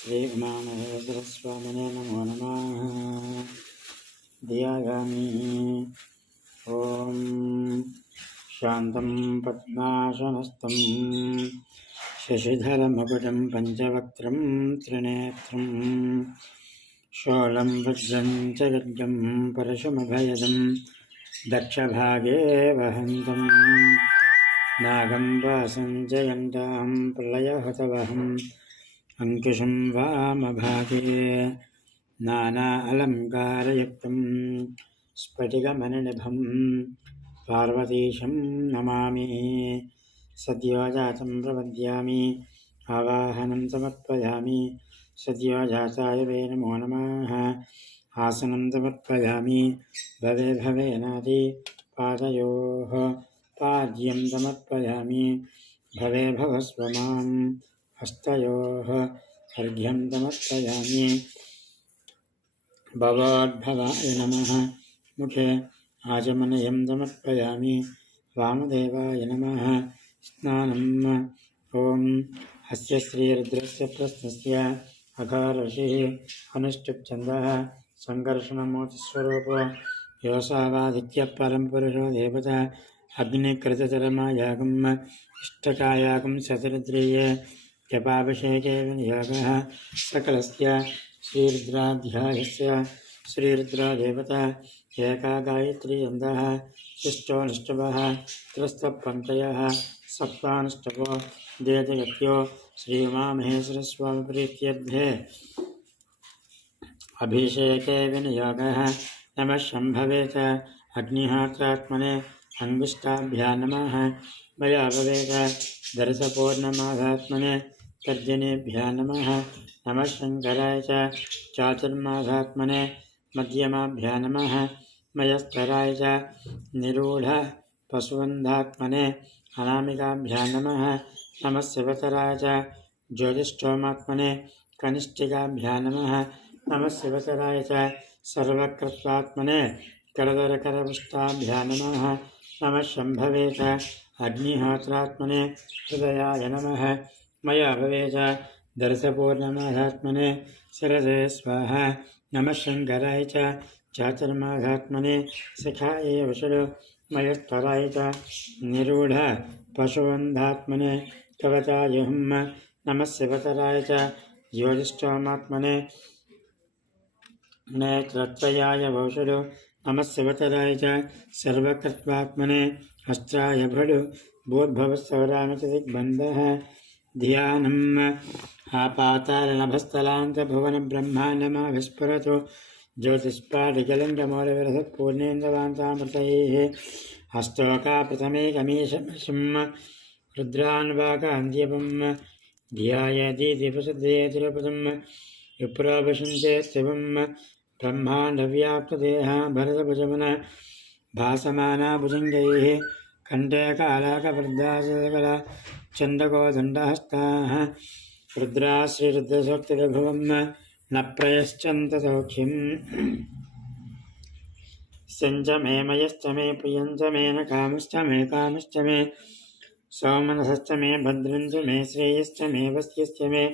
श्रीउमामहेश्वरस्वामिने नमो नमः। धियागामि ॐ शान्तं पद्मासनस्थं शशिधरमकुटं पञ्चवक्त्रं त्रिनेत्रं शोलं वज्रं च गड्गं परशुमभयदं दक्षभागे वहन्तं नागं वासं जयन्तां प्रलयहतवहम् अङ्कुशं वामभागे नाना अलङ्कारयुक्तं स्फटिकमणिनिभं पार्वतीशं नमामि। सद्यो जातं प्रपद्यामि आवाहनं समर्पयामि। सद्यो जाताय वे नमो नमः, आसनं समर्पयामि। भवे भवेनादि पादयोः, पाद्यं समर्पयामि। भवे भवस्व माम् हस्तयोः अर्घ्यं समर्पयामि भवोद्भवाय नमः मुखे आचमनयं समर्पयामि वामदेवाय नमः स्नानम् ॐ अस्य श्रीरुद्रस्य प्रश्नस्य अघाऋषिः अनुष्टुप्छन्दः सङ्कर्षणमूर्तिस्वरूपो योऽसावादित्यः परम्पुरुषो देवता अग्निकृतचरमायागम् इष्टकायागं सतरुद्रीये जपाभिषेके विनियोगः सकलस्य श्रीरुद्राध्यायस्य श्रीरुद्रादेवता एका गायत्री अन्दः शिष्टोऽनुष्टवः त्रस्तपङ्कयः सप्तानुष्टवो देजगत्यो श्रीउमामहेश्वरस्वामिप्रीत्यर्थे अभिषेके विनियोगः नमः शम्भवे च अग्निहोत्रात्मने अङ्गुष्ठाभ्या नमः। मया भवेत। दर्शपूर्णमाघात्मने तर्जनेभ्यः नमः। नमः शङ्कराय च चातुर्माघात्मने मध्यमाभ्यः नमः। मयस्तराय च निरूढः पशुबन्धात्मने अनामिकाभ्यः नमः। नमः शिवतराय च ज्योतिष्ठोमात्मने कनिष्ठिकाभ्यः नमः। नमः शिवतराय च सर्वकृत्वात्मने करदरकरपुष्टाभ्यः नमः। नमः शम्भवे च अग्निहोत्रात्मने हृदयाय नमः। मया भवेच दर्शपूर्णमाघात्मने शिरसे स्वाहा। नमः शङ्कराय च। चातुर्माघात्मने सखाय वषडो मयस्त्वराय च। निरूढ पशुबन्धात्मने नमः शिवतराय च। ज्योतिष्ठोमात्मने नेत्रत्रयाय वौषडो नमः शिवतराय च। सर्वकृत्वात्मने अस्त्राय भडु। ध्यानम् आपातालनभस्थलान्तभुवनब्रह्माण्डमा विस्फुरतु ज्योतिष्पाटिकलिङ्गमौलविरसत्पूर्णेन्द्रवान्तामृतैः हस्तोकाप्रथमेकमीशं रुद्रान्वाकान्त्यपं ध्यायतीतिपसद्येतिरपदं विप्राभिषन्ते शिवं ब्रह्माण्डव्याप्तदेहा भरतभुजमन भासमाना भुजङ्गैः कण्ठे कालाकवृद्धासकला चन्दकोदण्डहस्ताः रुद्रा श्रीरुद्रसोक्तिरघुवं न प्रयश्चन्तसौख्यम् स्यञ्च मे मयश्च मे प्रियञ्च मे न कामश्च मे कामश्च मे। सौमनसश्च मे भद्रञ्च मे श्रेयश्च मे वस्यश्च मे।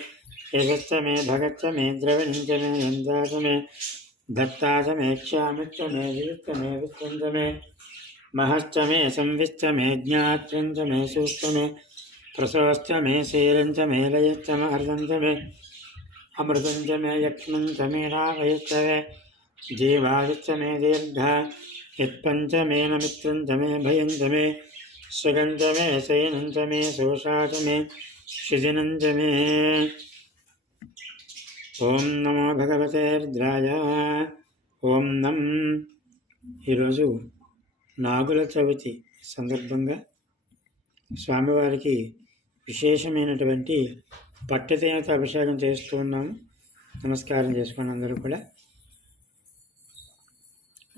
यशश्च मे भगच्च मे द्रविणञ्च मे यन्ता च मे। धत्ता च मे क्षामश्च मे विविश्च मे विश्वञ्च मे। महश्च मे संविश्च मे ज्ञात्रञ्च मे सूश्च मे। प्रसवश्च मे शीलञ्च मे लयश्च महर्षञ्च मे अमृतञ्च मे यक्ष्मञ्च मे रावयश्च मे जीवादिश्च मे दीर्घा यत्पञ्च मे नमित्रञ्च मे भयञ्च मे सुगञ्च मे शयनञ्च मे शोषा च मे शिजिनञ्च मे ఓం నమో భగవతే రుద్రాయ ఓం నం ఈరోజు నాగుల చవితి సందర్భంగా స్వామివారికి విశేషమైనటువంటి పట్టతేనతో అభిషేకం చేస్తూ ఉన్నాము నమస్కారం చేసుకోండి అందరూ కూడా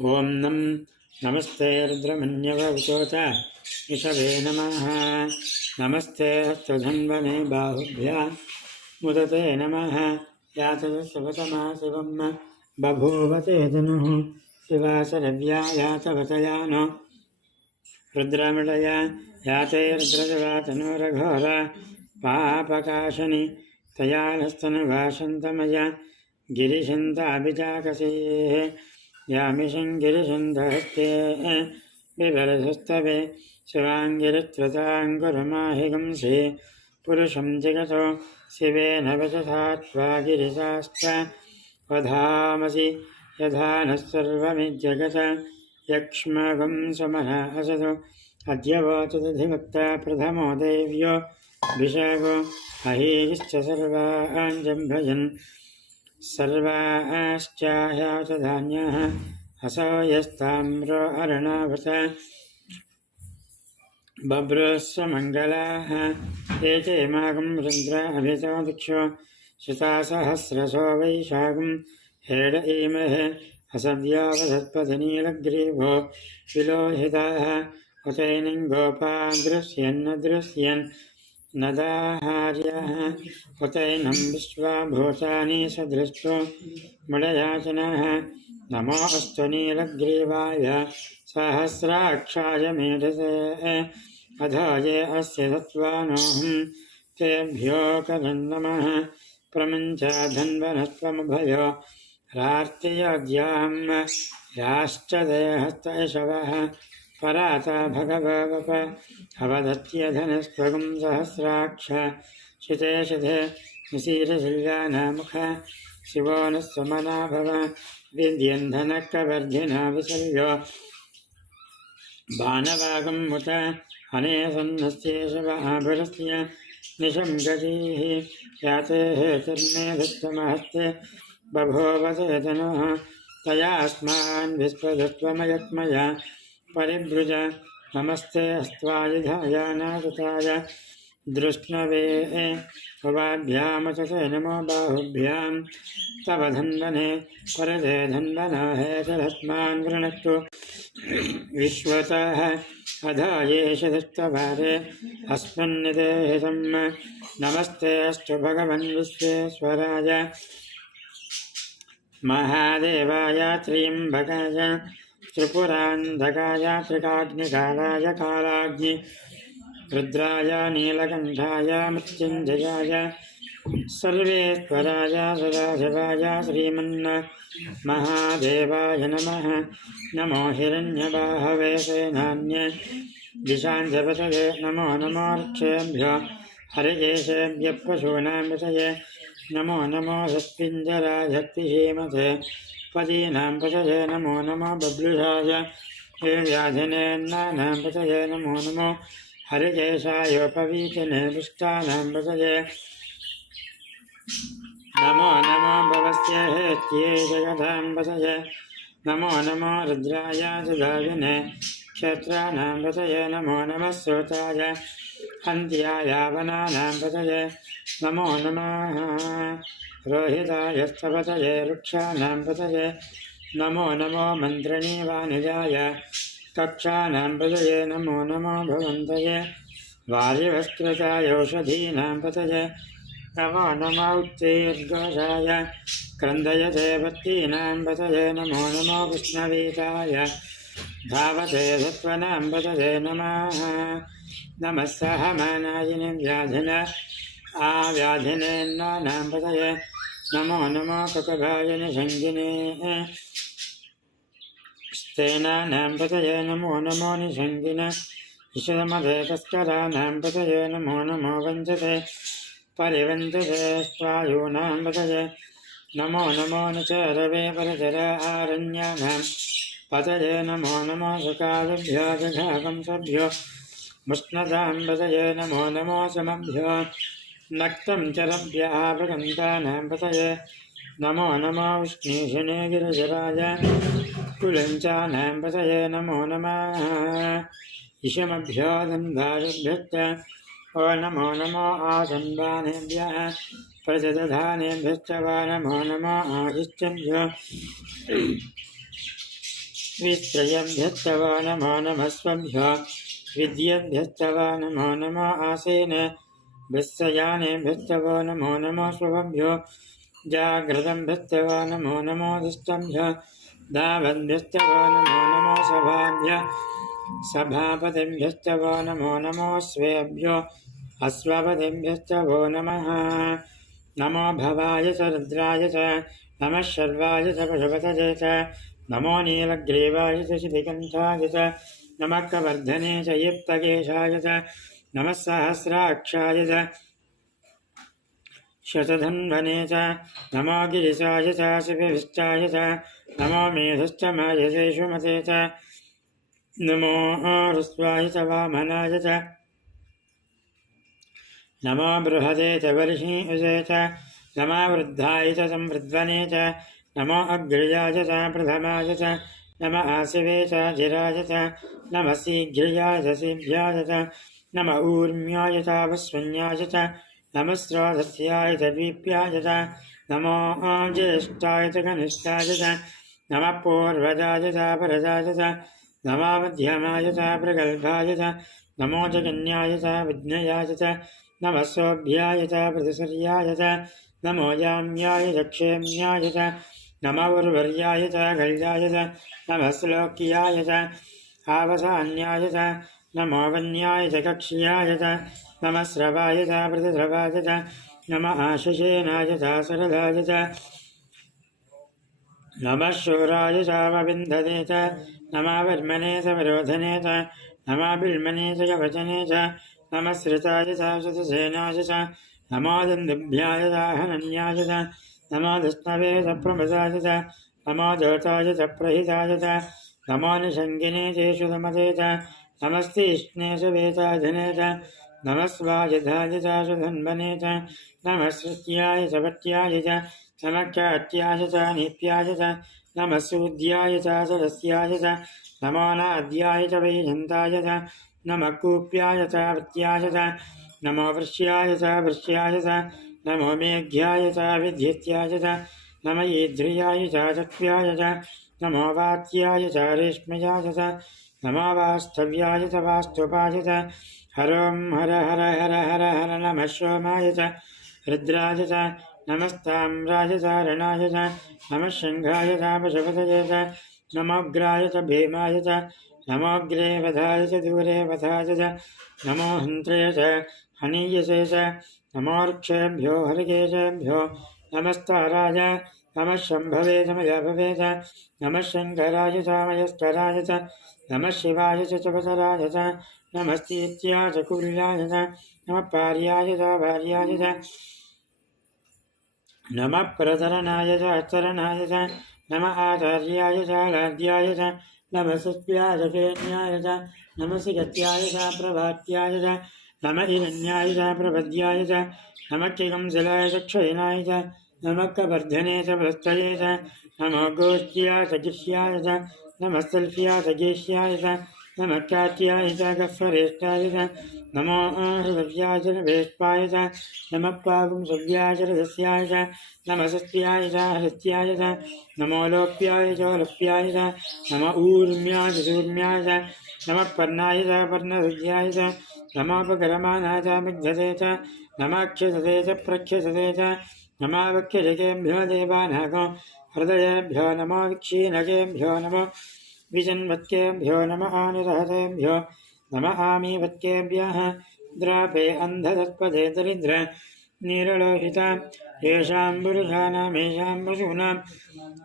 ఓం నం నమస్తే రుద్రమన్యవ ఉచోత విషవే నమ నమస్తే హస్తధన్వనే బాహుభ్యా ముదతే నమ यातवतमा शिवं बभूव चेतनुः शिवासरव्या यातवतया नो रुद्रमृळया याते रुद्रजवातनोरघोर पापकाशनि तया नस्तनुभाषन्तमया गिरिशन्ताभिजाकसेः यामिषं गिरिशन्तहस्ते बिबलधस्तवे शिवाङ्गिरित्वताङ्कुरमाहिगंसे पुरुषं जगतो शिवेन वचसा त्वा गिरिशाश्च वधामसि यथा नः सर्वमिज्जगत यक्ष्मगं समः असतु अद्य वाचदधिवक्ता प्रथमो देव्यो विशाखो अहीश्च सर्वाञ्जम्भजन् सर्वाश्चाह्यातधान्याः असो यस्ताम्रो अर्णावत। बभ्रस्वमङ्गलाः एते मागं रुद्र अभितो दिक्षो। शतासहस्रशो वैशाखं। हेड ईमहे असव्यावधत्पथनीलग्रीवो विलोहिताः उतैनं गोपादृश्यन्न दृश्यन् नदाहार्यः। उतैनं विश्वाभूतानि सदृष्टो मृडयाचनः नमो अस्तु नीलग्रीवाय सहस्राक्षाय मेधसे। अधो ये अस्य सत्त्वानोऽहं तेभ्यो करन्नमः प्रमुञ्च धन्वनत्वमभयो रार्तियोग्यां याश्च देहस्तयशवः पराता भगवप अवदत्यधनस्त्वगं सहस्राक्ष। शिते शिथे निशीरशिल्यानामुख शिवो नः सुमना भव। विद्यन्धनकवर्धिना विसर्यो बाणवागं मुत। अनेसन्नस्येषवाभुरस्य निशं गतिः याते बभोवचेतनः तयास्मान् विस्पदत्वमयत्मया परिभृज नमस्ते अस्त्वायुधायानाकृताय दृष्णवे भवाभ्यामचसे नमो बाहुभ्यां तव धन्वने परदे धन्वनो हेतरस्मान् गृणक्तु विश्वतः अधायेष दत्तभारे अस्मन्निदेहितं नमस्ते अस्तु भगवन् विश्वेश्वराय महादेवाय त्र्यम्बकाय त्रिपुरान्धकाय त्रिकाग्निकालाय कालाग्नि, रुद्राय नीलकण्ठाय मृत्युञ्जयाय, सर्वेश्वराय सदाशिवाय श्रीमन्न महादेवाय नमः। नमो हिरण्यबाहवे, सेनान्ये, दिशाञ्जपतये नमो नमो ऋक्षेभ्यो हरिकेशेभ्यः पशूनां विषये नमो नमो सत्पिञ्जराजक्तिशीमते पदीनां पतये नमो नमो बब्लुषाय हे व्याधिनेन्नानां पतये नमो नमो। हरिकेशायोपवीतिने दुष्टानां पतये नमो नमो भवस्य जगतां पतये नमो नमो रुद्राय सुधाविने। क्षेत्राणां पतये नमो नमः श्रोताय हन्त्याय वनानां पतये नमो नमः। रोहिताय स्तपतये वृक्षाणां पतये नमो नमो मन्त्रणीवानिजाय कक्षानां पतये नमो नमो भवन्तये। वारिवस्कृताय औषधीनां पतये नमो नमो उत्तीर्घोषाय क्रन्दयते भक्तीनां पतये नमो नमो विष्णवीताय। धावते सत्त्वनां पतये नमः। नमः सहमानायिनीं व्याधिन आव्याधिनेन्नानां पतये नमो नमो ककभाय निषङ्गिने स्तेनानां पतये नमो नमो निषङ्गिन ईशमधे तस्कराणां पतये नमो नमो वञ्चते। परिवञ्चते स्वायूनां पतये नमो नमो निचरवे परचर आरण्यानां पतये नमो नमो सकालभ्यो जघाकंसभ्यो मुष्णदां नमो नमो समभ्यो। नक्तं चरभ्यः प्रगन्तानां पतये। नमो नमो विष्णीशने गिरिजराय। कुलञ्चानां पतये नमो नमः। इषमभ्यो दन्धाभ्यश्च ओ नमो नमो आसन्दानेभ्यः। प्रजदधानेभ्यश्च वा नमो नमो आदित्यभ्यो वित्रयभ्यश्च वा नमो विद्येभ्यश्च नमो नमो आसेन भिस्सयानेभ्यश्च वो नमो नमो वो नमो नमो दिष्टभ्य दावद्भ्यश्च वो नमो नमो। सभाभ्य सभापतिभ्यश्च वो नमो नमो स्वेभ्यो नमः नमो भवाय च रुद्राय च, नमः शर्वाय च पशुपतये च। नमो नीलग्रीवाय च शिबिकण्ठाय च नमः कवर्धने च युक्तकेशाय च च शतधन्वने च, नमो गिरिशाय च शिविष्टाय च, नमो मेधश्च मायसेषु च, नमो ऋस्वाय च, वामनाय च, नमो बृहदे च वर्षीयुषे च, नमो वृद्धाय च, संवृद्वने च नमो अग्र्याय च, प्रथमाय च, नम आशिवे च, जिराय च, नमः शीघ्र्याय शीघ्राय च नम ऊर्म्याय च च च द्वीप्याय च, नमो ज्येष्ठाय च कनिष्ठाय च, नमः पूर्वजाय च परजाय च, नमो मध्यमाय च, प्रगल्भाय च, नमो जगन्याय च, विज्ञयाय च, नमः सोऽभ्याय च प्रतिसर्याय च, नमो याम्याय च क्षेम्याय च नमः उर्वर्याय च, गल्याय च श्लोक्याय च आवसान्याय च नमो वन्याय च, कक्ष्याय च नमः स्रवाय च प्रतिस्रवाय च नमः आशिषेनाय च शरदाय च नमः शूराय चावविन्धते च नमः वर्मणे च, विरोधने च नमः बिल्मने च कवचने च नमः श्रिताय च शतसेनाय च नमो च हनन्याय च नमो धृष्णवे च प्रमदाय च नमो ज्योताय च प्रहिताय च नमो निषङ्गिने चेषु नमते च नमस्तीष्णे च वेताधने च नमः स्वायुधाय च सुधन्वने च नमः सृत्याय च भट्याय च नमः च नित्याय च नमः च सरस्याय च नमो नाद्याय च वैजन्ताय च नमः च वृत्याय च नमो वृष्याय च वृष्याय च नमो मेघ्याय च विद्युत्याय च, नम ईध्रियाय च चक्ष्याय च, नमो वात्याय च, रेश्मयाय च, नमो वास्तव्याय च, वास्तुपाय च, हरों हर हर हर हर हर नमः सोमाय च, रुद्राय च, नमस्ताम्राय च, रणाय च, नमः शङ्घाय च पशुपतये च, नमोग्राय च, भीमाय च वधाय च दूरे वधाय च, नमो हन्त्रे च हनीयसे च नमोर्क्षेभ्यो हरिकेशेभ्यो नमस्ताराय, नमः शम्भवे समयभवे च, नमः शङ्कराय च मयस्कराय च, नमः शिवाय च, चपसराय च नमस्तीत्याय च कुल्याय च, नमः पार्याय च भार्याय च, नमः प्रचरणाय च चरणाय च, नमः आचार्याय च लाद्याय च, नमः सुत्याय च, केन्याय च, नमः सिगत्याय च, प्रभात्याय च नम हिरण्याय च प्रपद्याय च, नमः किगंसलाय च क्षयनाय च, नमः कवर्धने च प्रस्थये च, नमो गोष्ठ्याय च गिष्याय च। नमः सल्फ्याय च गेष्याय च नमः चाट्याय च गस्वरेष्ठाय नमो हृदव्याय च नमः पागुंसव्याय च रथस्याय च नमः सस्त्याय च नमो लोप्याय च च नम ऊर्म्याय सूर्म्याय च नमः पर्णाय च नमोपकरमानाय च च नमाख्यसते च प्रख्यसते च नमावक्यजकेभ्यो देवानागो हृदयेभ्यो नमो विक्षीणकेभ्यो नमो विजन्वत्केभ्यो नमः निरहतेभ्यो। नमः आमीवत्केभ्यः द्रापे अन्धतत्पदे दरिद्र निरलोहिता। येषां पुरुषाणामेषां पशूनां।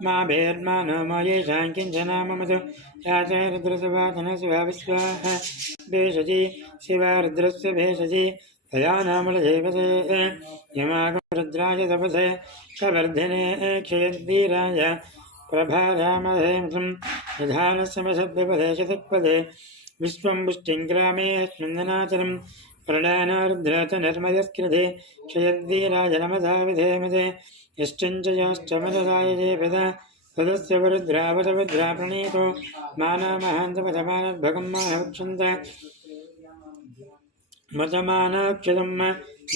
मा भेर्मा न येषां किञ्चना मम तु या च रुद्रसभातन शिवा विश्वाः। भेषजी शिवा रुद्रस्य भेषजी यमागरुद्राय तपसे। कवर्धिने क्षयद्वीराय। प्रभारामधेमसं यधानसमसभ्यपदे शतक्पदे विश्वं पुष्टिं ग्रामे स्पन्दनाचलं प्रणयनारुद्रत नर्मयस्कृते क्षयद्वीराय नमदा विधेमते यश्चञ्च याश्च मनदाय जेपदा तदस्य वरुद्रावतवद्रा प्रणीतो मानमहान्तपदमानद्भगं मानवक्षन्त मतमानाक्षतं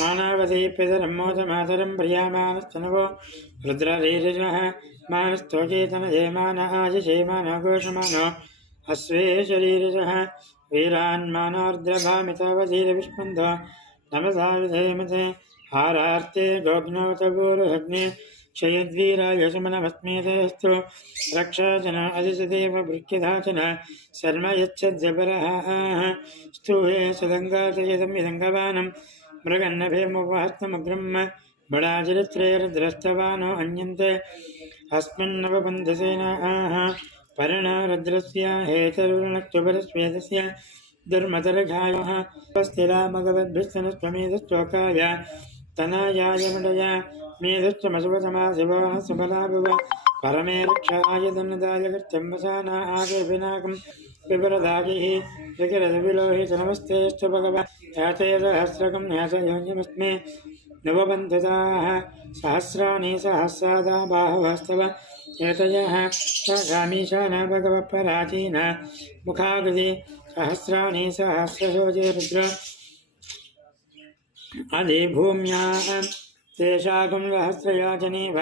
मानावतीप्यतरं मोदमातरं प्रियामानस्तनवो रुद्ररीरिजः मानस्तोचेतनजे मान आजिषे मानघोषमानो अश्वे शरीरिजः वीरान्मानोर्द्रभामितावधीरविष्पन्ध नमसा विधेमते हारार्ते गोग्नोतगोरुहग्ने क्षयद्वीराय रक्षाचन अधिसदेव भृक्यधाचन शर्म यच्छद्जबरः स्तूहे बडाचरित्रेर्द्रष्टवानो अन्यन्ते अस्मिन्नवबन्धसेनाः पर्णरुद्रस्य हेतरुणक्तुबरस्वेदस्य दुर्मतरघायः स्थिरा मगवद्भिस्तनस्त्वमेधस्त्वकाय तनायाय मडया मेधश्चमशुभसमा शिवः सुबला भुव परमे रक्षाय धनदाय कृत्यम्बसाना आगे विनाकं विपरदागिः विकिरदविलोहित नमस्तेऽस्तु भगव, ह्याते सहस्रकं ह्यासयोन्यमस्मे नवबन्धताः सहस्राणि सहस्रादा बाहवस्तव एतयः गामीशान भगवत्पराचीन मुखाकृति सहस्राणि सहस्रशोचे रुद्र। अधिभूम्याः तेषाकं सहस्रयाचनीव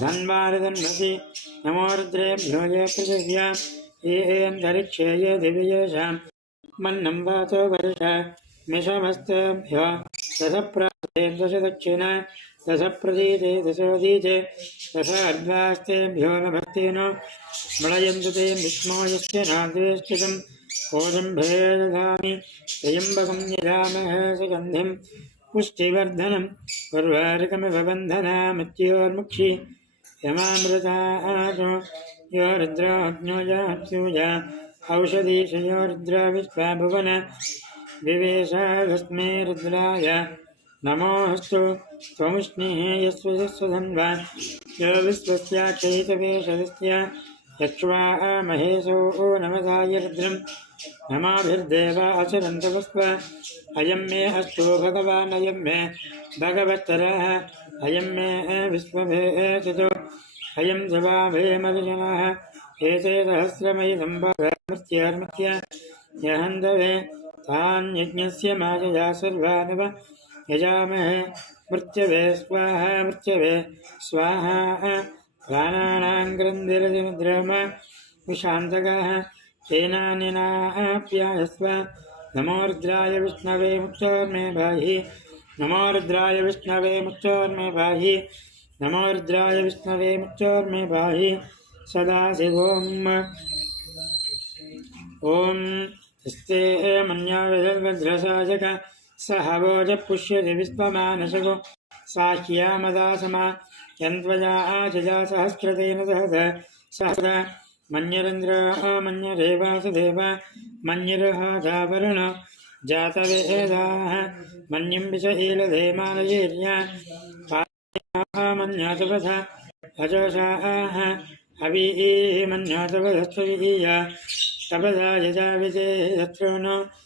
धन्वारधन्वसि नमो रुद्रेभ्यो ये पृथिव्या। ये अन्तरिक्षे ये दिव्येषां। मन्नं वाचो वर्ष। मिषमस्तेभ्यो दशप्राते दशदक्षिण दशप्रदीते दशोदीते दश नभस्तेनो मृळयन्तु ते विष्णो यस्य नाद्वेष्टितम् ओजम्भे दधामि त्र्यम्बकं सुगन्धिं पुष्टिवर्धनं यो रुद्राज्ञो याप्सूया औषधीशयो रुद्रा विवेशागस्मे रुद्राय नमोऽस्तु। त्वमुष्णिः यस्वधन्वा यो विश्वस्याक्षयितवेषदस्य यक्ष्वा महेशो नमसाय रुद्रम् नमाभिर्देव असुरन्तवस्व अयं मे अस्तु भगवान्, अयं मे भगवत्तरः। अयं मे विश्वभेषजो अयं जवाभे मधुजनः। एते सहस्रमयि सम्भवमृत्यार्मृत्य यहन्दवे तान् मायया सर्वानव। यजामहे। मृत्यवे स्वाहा मृत्यवे स्वाहा प्राणानां ग्रन्थिरतिमुद्रम विशान्तकः तेनानिनाप्यायस्व नमो रुद्राय विष्णवे मुक्तोर्मे भाहि। नमो रुद्राय विष्णवे मुक्तोर्मे भाहि। नमो रुद्राय विष्णवे मुक्तोर्मे भाहि। सदाशिवोम् ॐ स्ते मन्याविधर्भद्रसाजक स हवोज पुष्यति विश्वमानशगो साह्यामदासमा यन्त्वजा आचजा सहस्रतेन सहस। सहस, मन्यरन्द्र मन्यरे वासुदेव मन्यर्हाधावरुण जातवेदाः मन्यं विषहीलधेमालयेर्या मन्यातपथ अजोषाः अवीः मन्यातपथस्त्ववीय तपसा यजा विजयशत्रूणो अमित्रः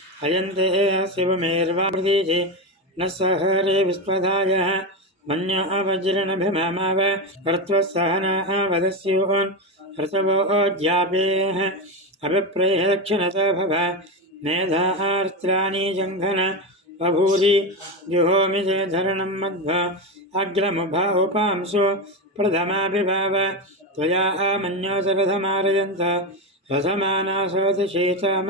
अयन्ते शिवमेर्वाप्रतीति न सहरे विस्पदायः मन्या वज्रनभिमाव कृत्वा सहना वदस्योन् ऋतवोऽध्यापेः अभिप्रेयक्षणता भव मेधार्त्राणि जङ्घन। बभूरि जुहोमि धरणं मध्व। अग्रमुभा उपांसो प्रथमाभिभाव त्वया मन्योसरथमारयन्त रथमानासोतिशेषाम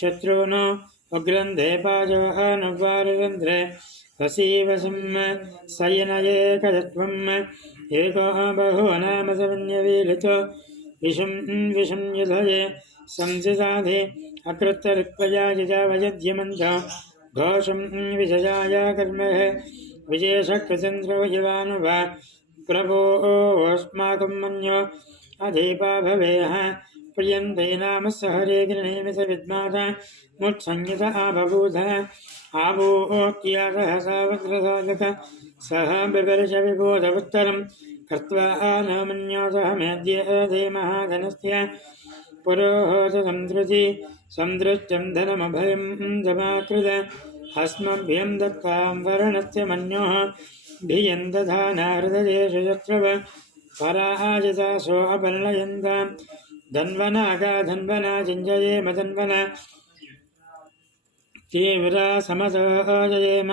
शत्रूनो उग्रन्धे पाजो अनुवारुरन्ध्रे वसीवसिंह सयनयेकजत्वम् एको बहु नाम सवन्यवीलितो। विषं विषं युधये संसिसाधे अकृतऋक्वया यजावयद्यमन्थ घोषं विजयाय कर्मः विजयशक्रचन्द्रो यवानुव। प्रभोऽस्माकं मन्यो। अधीपा भवेः प्रियन्ते नाम सहरे गृणेमि स विद्माता मुत्संयत आबभूथ आबोक्या सहसा वज्रसाधक सह बिभर्ष विबोधवत्तरं कृत्वा न मन्योसह मेद्य धीमहाधनस्य पुरोहोतसंसृति सन्दृष्टं धनमभयं जमाकृत अस्मभ्यं दत्तां वरुणस्य मन्योः भियं दधाना हृदयेषु यत्रव पराजितासो अपल्लयन्तां धन्वनागा धन्वना चिञ्जयेम धन्वना तीव्रा समसोजयेम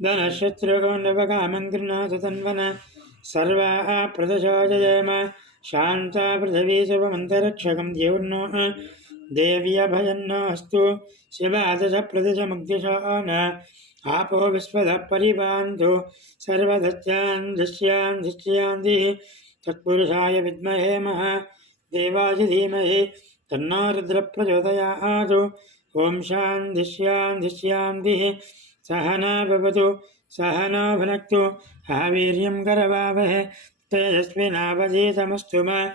धनशत्रुकोण्डवकामं गृह्णातु तन्वन सर्वाः प्रदशोजयेम शान्ता पृथिवी शुभमन्तरक्षकं द्यौर्नो देव्यभयन्नोऽस्तु शिवादश प्रदशमुग्दिशो न आपो विश्वतः परिपान्तु सर्वदस्यान् दृश्यान् दृश्यान्दिः तत्पुरुषाय विद्महे महा देवाय धीमहि तन्नो रुद्रप्रचोदयात् ॐ शान्तिश्यान्तिश्यान्तिः सहना भवतु, सहना भुनक्तु। हावीर्यं करवावहे। तेजस्विनावधीतमस्तु मा।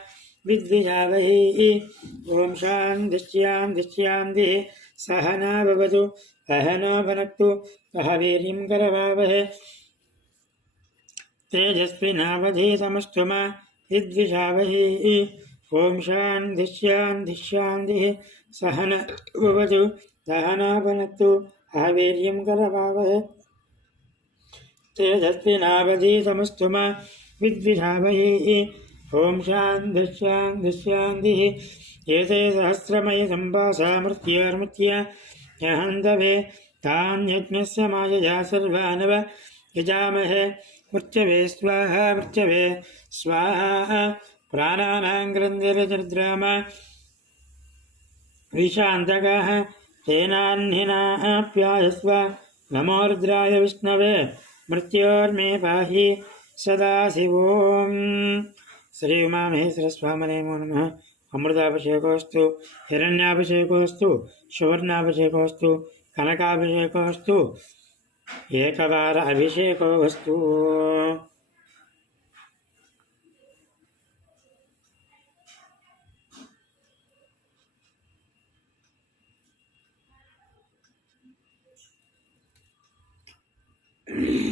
विद्विषावहैः ॐ शान्तिश्यान्तिश्यान्तिः सहना भवतु, सहना भुनक्तु। हावीर्यं करवावहे। तेजस्विनावधीतमस्तु मा। विद्विषावहैः ॐ शान्तिश्यान्तिश्यान्तिः सहन भवतु सहनाभनक्तु हावीर्यं करभावहे तेजस्विनावधीतमस्तु मा विद्विषावहैः ॐ शान्तिश्शान्तिश्शान्तिः एते सहस्रमयि सम्भासा मृत्योर्मृत्या यहन्तवे तान् यज्ञस्य मायया सर्वानव यजामहे। मृत्यवे, स्वाहा मृत्यवे, स्वाहा। प्राणानां ग्रन्थिरचर्द्राम विशान्तकः तेनाह्निनाप्यायस्व नमो रुद्राय विष्णवे। मृत्योर्मे पाहि सदाशिवोम् श्री उमामहेश्वरस्वामने नमो। अमृताभिषेकोऽस्तु, हिरण्याभिषेकोऽस्तु, सुवर्णाभिषेकोऽस्तु, कनकाभिषेकोऽस्तु एकवार अभिषेकोऽस्तु Mm-hmm.